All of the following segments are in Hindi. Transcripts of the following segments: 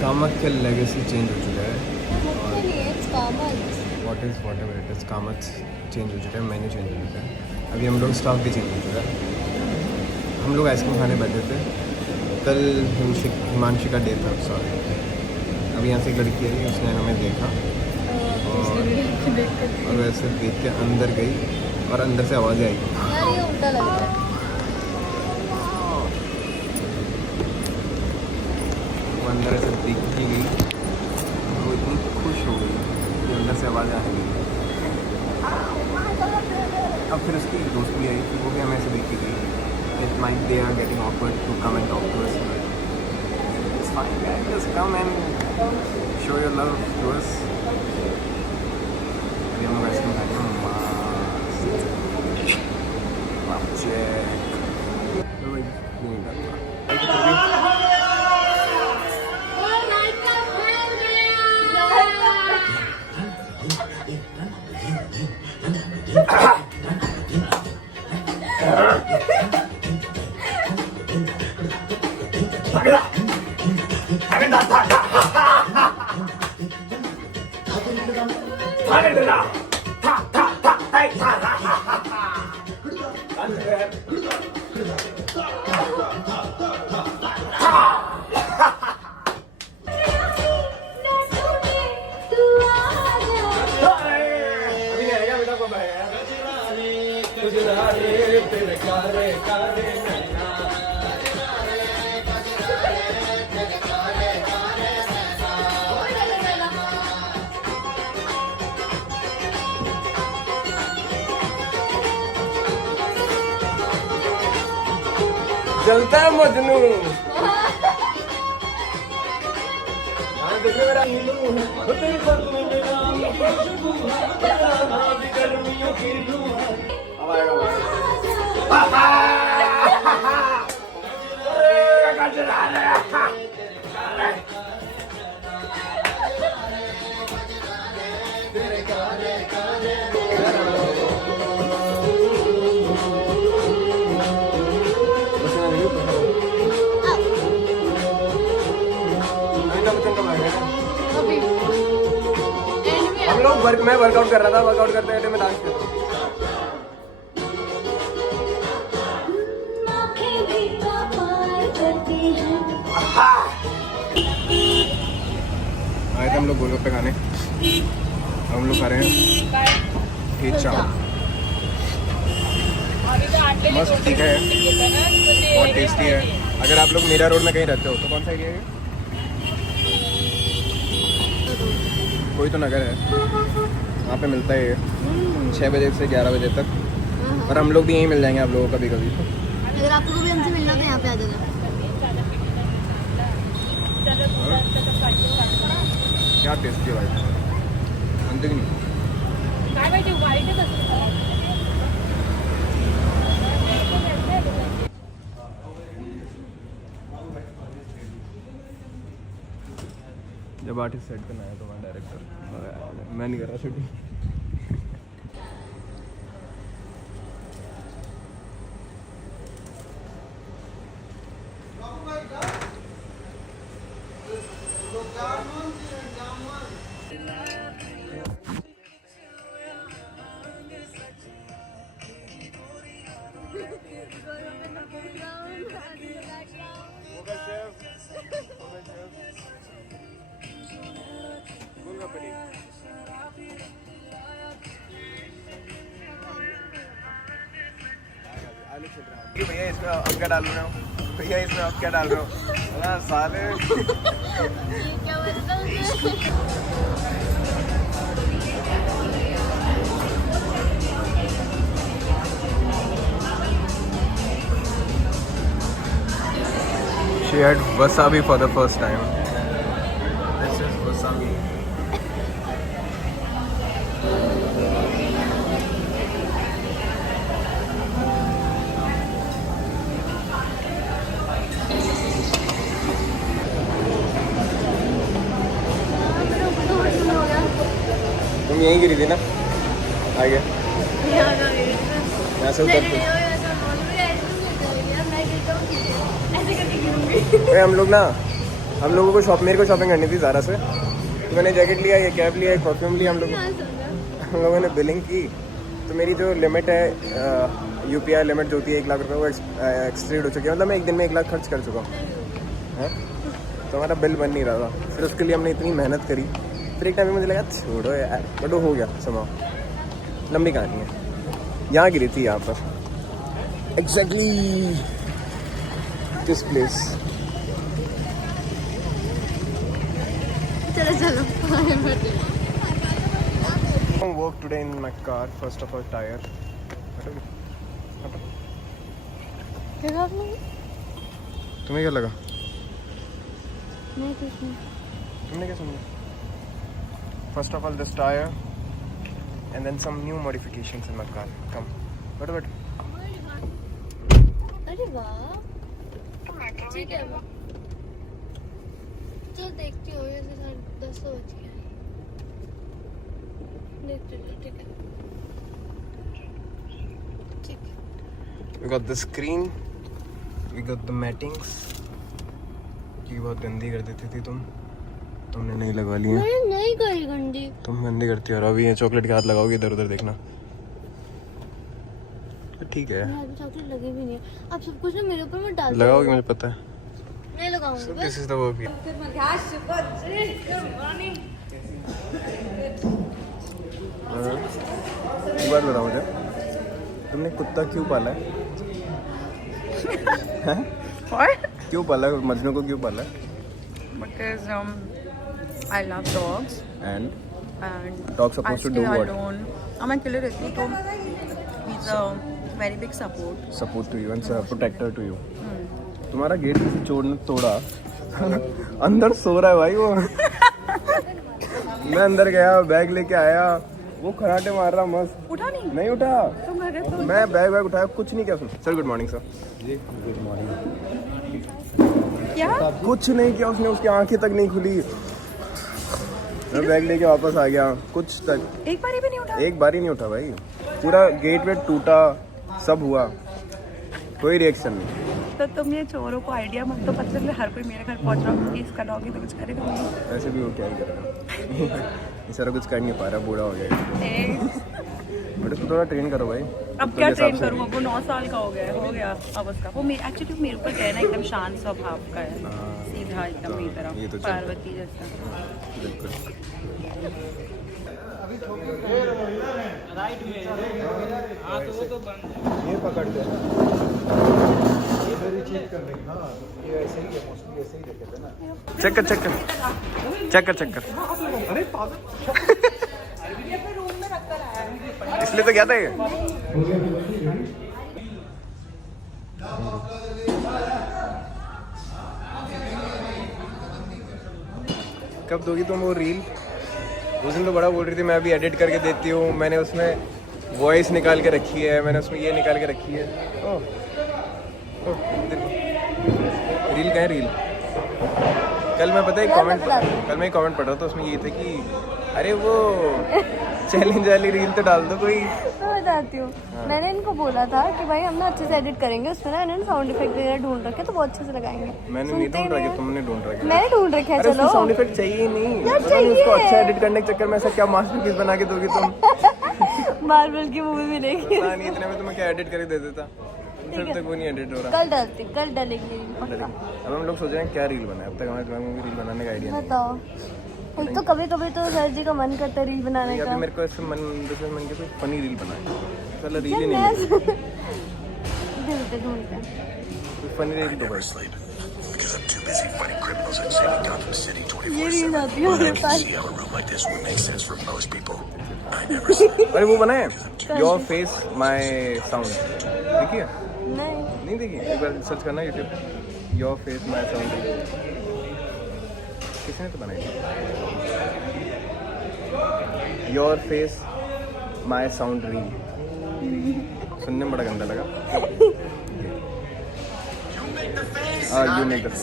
कामाख्या लेगेसी चेंज हो चुका है और what is it is Kamat change हो चुका है, मेन्यू चेंज हो चुका है। अभी हम लोग स्टॉक भी चेंज हो चुका है। हम लोग आइसक्रीम खाने बैठे थे कल, हिमांशी का डे था, सॉरी। अभी यहाँ से एक लड़की आई, उसने हमें देखा और वैसे देख के अंदर गई और अंदर से आवाज़ आई। यार ये उल्टा लग रहा है। वो अंदर ऐसे देख के गई, वो इतनी खुश हो गई कि अंदर से आवाज़ आने लगी। अब फिर उसकी दोस्त भी आई, फिर वो भी हमें ऐसे देख के गई। It might they are getting awkward to come and talk to us. It's fine guys, just come and show your love to us. अभी हम लोग आइसक्रीम खाएंगे, चलता है मजनू। हम लोग मैं वर्कआउट कर रहा था, वर्कआउट करते करते मैं डांस कर रहा हूँ। आए थे हम लोग गोलगप्पे खाने, हम लोग खा रहे हैं खींचा। मस्त ठीक है, बहुत टेस्टी है। अगर आप लोग मीरा रोड में कहीं रहते हो तो कौन सा एरिया है? कोई तो नगर है, वहाँ पे मिलता है ये 6 बजे से 11 बजे तक। और हम लोग भी यहीं मिल जाएंगे आप लोगों को कभी कभी। अगर आपको भी हमसे मिलना तो यहाँ पे आ जाना। क्या टेस्टी है भाई, अंदर नहीं। जब आर्टिस्ट सेट करना है तो मैं डायरेक्टर, मैं नहीं कर रहा शूटिंग। भैया इसमें अब क्या डाल रहे हो, भैया इसमें अब क्या डाल रहे हो? अरे साले क्या मतलब? She had wasabi for the first time. This is wasabi. तुम यहीं गिरी थी ना, आगे यहाँ से उतर थे। हम लोग ना हम लोगों को मेरे को शॉपिंग करनी थी ज़ारा से, तो मैंने जैकेट लिया, ये कैप लिया, एक परफ्यूम लिया। हम लोगों ने बिलिंग की, तो मेरी जो लिमिट है UPI लिमिट जो होती है 1 लाख रुपये, वो एक्ससीड हो चुकी है। मतलब मैं एक दिन में 1 लाख खर्च कर चुका हूँ, है। तो हमारा बिल बन नहीं रहा था, फिर उसके लिए हमने इतनी मेहनत करी। फिर एक टाइम में मुझे लगा छोड़ो यार, बट वो हो गया समाओ। लंबी कहानी है। यहाँ गिरी थी, यहाँ पर एग्जैक्टली दिस प्लेस। चलो चलो work today in my car. First of all tyre. क्या आपने? तुम्हें क्या लगा? नहीं कुछ नहीं। तुमने क्या समझा? First of all this tyre and then some new modifications in my car. Come but अरे वाह, ठीक है। चल देखती हो, ये 10 बज गए। देखते हो, ठीक है ठीक है। we got the screen, we got the mattings की बहुत गंदी कर देती थी तुमने नहीं लगवा ली है। मैंने नहीं करी गंदी। तुम गंदी करती हो। और अभी ये चॉकलेट के हाथ लगाओगे, इधर उधर देखना। ठीक है, मेरे हाथ में चॉकलेट लगी भी नहीं है। आप सब कुछ ना मेरे ऊपर मत डाल। लगाओगे, मुझे पता है। नहीं लगाऊंगी बस। This is the work. एक बात बताओ मुझे, तुमने कुत्ता क्यों पाला है? What? क्यों पाला है? मजनू को क्यों पाला है? Because I love dogs and and Dogs supposed I to stay do what? alone. I'm अकेले रहती हूँ तो he's a very big support. Support to you and protector to you. तुम्हारा गेट किसी चोर ने तोड़ा। अंदर सो रहा है भाई वो। मैं अंदर गया, बैग लेके आया, वो खराटे मार रहा मस्त। उठा नहीं उठा। तो मैं मैं बैग उठाया, कुछ नहीं किया उसने। Sir good morning sir. जी गुड मॉर्निंग। क्या कुछ नहीं किया उसने, उसकी आंखें तक नहीं खुली। मैं बैग लेके वापस आ गया, कुछ तक एक बारी भी नहीं उठा? एक बार ही नहीं उठा भाई। पूरा गेट वेट टूटा, सब हुआ, कोई रिएक्शन नहीं। तो तुम ये चोरों को आइडिया मत दो, पता चले हर कोई मेरे घर पहुंच रहा होगा कि इसका डॉग ही तो कुछ करेगा नहीं। वैसे भी वो क्या ही करेगा। ये सारा कुछ कर नहीं पा रहा, बूढ़ा हो गया। बट उसको थोड़ा ट्रेन करो भाई। अब क्या ट्रेन करूँ? अब वो 9 साल का हो गया अब उसका। वो एक्चुअली मेरे ऊपर गया ना, एकदम शांत स्वभाव का है, सीधा एकदम मेरी ये तरह, तो चलता है। पार्वती जैसा। बिल्कुल। ये पकड़ दे। चेक कर अरे इसलिए तो क्या था ये। कब दोगी तुम वो रील? उस दिन तो बड़ा बोल रही थी मैं अभी एडिट करके देती हूँ। मैंने उसमें वॉइस निकाल के रखी है, मैंने उसमें ये निकाल के रखी है। ओह रील कहाँ है रील? कल मैं पता है कमेंट पढ़ रहा था, उसमें ये था कि अरे वो चैलेंज वाली रील तो डाल दो कोई। मैं बताती हूँ। मैंने इनको बोला था कि भाई हम ना अच्छे से एडिट करेंगे, उसमें ना इन्होंने साउंड इफेक्ट वगैरह ढूंढ रखे तो वो अच्छे से लगाएंगे। मैंने नहीं ढूंढ रखा, तुमने ढूंढ रखा। मैंने ढूंढ रखे हैं। चलो साउंड इफेक्ट चाहिए ही नहीं यार, पता नहीं उसको अच्छा एडिट करने के चक्कर में ऐसा क्या मास्टरपीस बना के दोगी तुम। मार्वल की मूवी मिलेगी। पता नहीं इतने में तुम्हें क्या एडिट करके दे देता। फिर तक वो नहीं एडिट हो रहा। कल डालेंगे पक्का। अब हम लोग सोच रहे हैं क्या रील बनाए। अब तक हमारे दिमाग में रील बनाने का आइडिया नहीं बताओ। एक तो कभी कभी तो सर जी का मन करता है रील बनाने है। का। अभी मेरे को ऐसे मन के कोई फनी रील बनाए। चलो रील ही नहीं है, ढूंढते कोई फनी रील तो भाई। Because I'm too busy fighting criminals and saving Gotham City ये रील 24/7. आती है मेरे पास। See how a room like this would make sense for most people. I never sleep. अरे वो बनाए योर फेस माई साउंड, देखिए? नहीं देखी? एक बार सर्च करना यूट्यूब पे, योर फेस माई साउंड। किसने तो बनाई? Your face my sound reel. सुनने में बड़ा गंदा लगा। You make the face.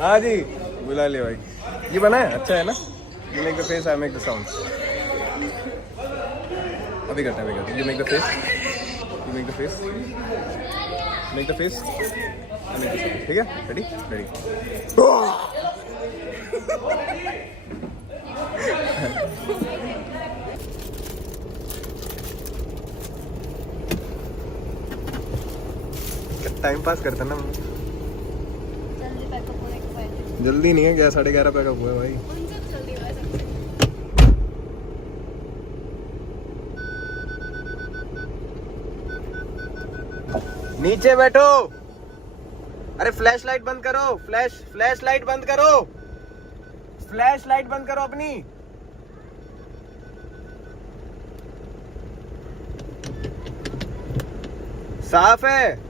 हाँ जी बुला लिया भाई। ये बना है अच्छा है ना। You make the face I make the sounds. अभी करते हैं। You make the face make the face I make the sound. ठीक है रेडी रेडी। टाइम पास करता ना हम। जल्दी पैकअप होने के बाद जल्दी नहीं है क्या 11:30 पैकअप हुआ है भाई। उनसे भी जल्दी हुआ है सबसे। नीचे बैठो। अरे फ्लैश लाइट बंद करो। फ्लैश लाइट बंद करो। फ्लैश लाइट बंद करो अपनी। साफ है।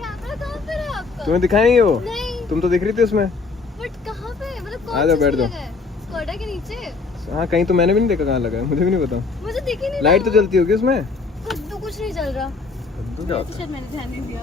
कैमरा कहाँ पे है आपका? तुम्हें दिखाया नहीं वो? नहीं। तुम तो दिख रही थी उसमें। बट कहाँ पे मतलब आ कौन जाओ, सा बैठ सीन जाओ। लगा है? स्कर्ट के नीचे? हाँ कहीं तो मैंने भी नहीं देखा कहाँ लगा है। मुझे भी नहीं पता। मुझे दिख ही नहीं लाइट तो रहा। जलती होगी उसमें। कद्दू कुछ नहीं चल रहा। कद्दू क्या होता है? शायद मैंने ध्यान नहीं दिया।